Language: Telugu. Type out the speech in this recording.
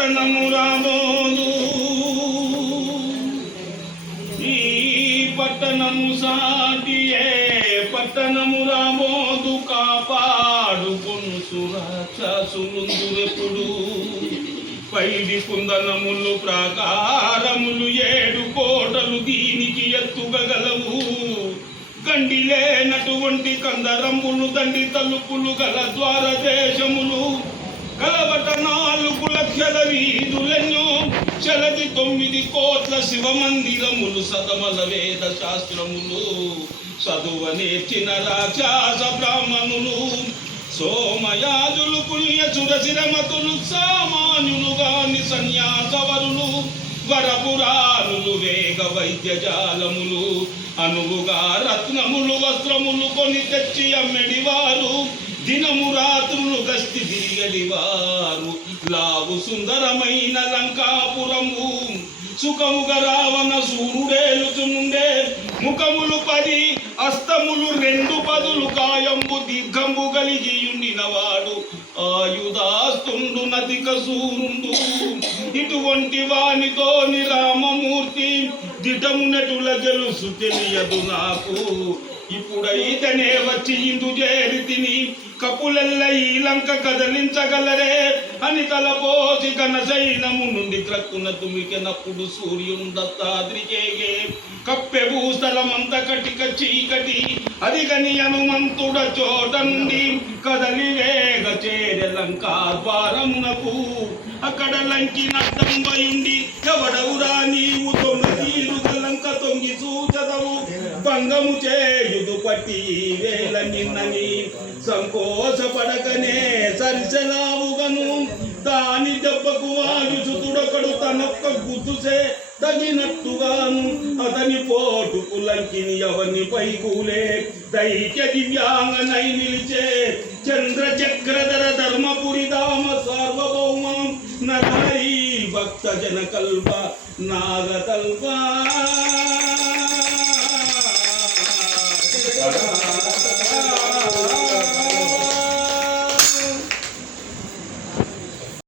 పట్టణము రాబోదు, ఈ పట్టణము సాటి ఏ పట్టణము రాబోదు. కాపాడుకొను సురాక్షసులుందురెప్పుడు, పైడి కుందనములు ప్రాకారములు 7 కోటలు దీనికి ఎత్తుగలవు. గండిలేనటువంటి కందరములు దండి తలుపులు గల ద్వారదేశములు కలవట 4 లక్షల వీధులెన్నో, చలది 9 కోట్ల శివమందిరములు, సతమల వేద శాస్త్రములు చదువ నేర్చిన రాక్షస బ్రాహ్మణులు, సోమయాజులు పుణ్య సురశిరమతులు, సామాన్యులు గాని సన్యాసవరులు, వరపురాణులు వేగ వైద్య జాలములు, అనువుగా రత్నములు వస్త్రములు కొని తెచ్చి అమ్మెడివారు, దినము రాత్రులు గస్తి తిరిగడివారు. లావు సుందరమైన లంకాపురము, సుఖముగ రావణ సూర్యుడేలుచునుండే, ముఖములు 10 అస్తములు 2 పదులు కాయంబు దీర్ఘంబు కలిగి ఉండినవాడు, ఆయుధాస్తుండు నతిక సూరుండు. ఇటువంటి వానితోని రామమూర్తి దిటమునటుల గెలుసు తెలియదు నాకు. ఇప్పుడైతేనే వచ్చి ఇందు చేరితిని, కపులెల్ల ఈ లంక కదలించగలరే అని తలపోసి ఘనశైలము నుండి క్రక్కున తుమికెనప్పుడు సూర్యుందత్తాద్రికేగే. కప్పె భూస్థలమంత కటిక చీకటి, అది గని హనుమంతుడ చోట నుండి కదలి వేగ చేరె లంకా ద్వారమునకు. అక్కడ లంకి నడ్డంబయుండి, ఎవడవురా నీవు తొంగీరుగ లంక తొంగి సూచదవు, భంగము చేయుదు పట్టి వేల నిన్నని. సంకోచపడకనే సరిసెలావుగను, దాని దెబ్బకు వాయుసుతుడొకడు తనొక్క గుద్దుసే తగినట్టుగాను. అతని పోటుకు లంకిని అవని పైకూలే, దైత్య దివ్యాంగనై నిలిచే చంద్రచక్రధర ధర్మపురి దామ సార్వభౌమ, నరాయి భక్త జన కల్ప నాగకల్ప.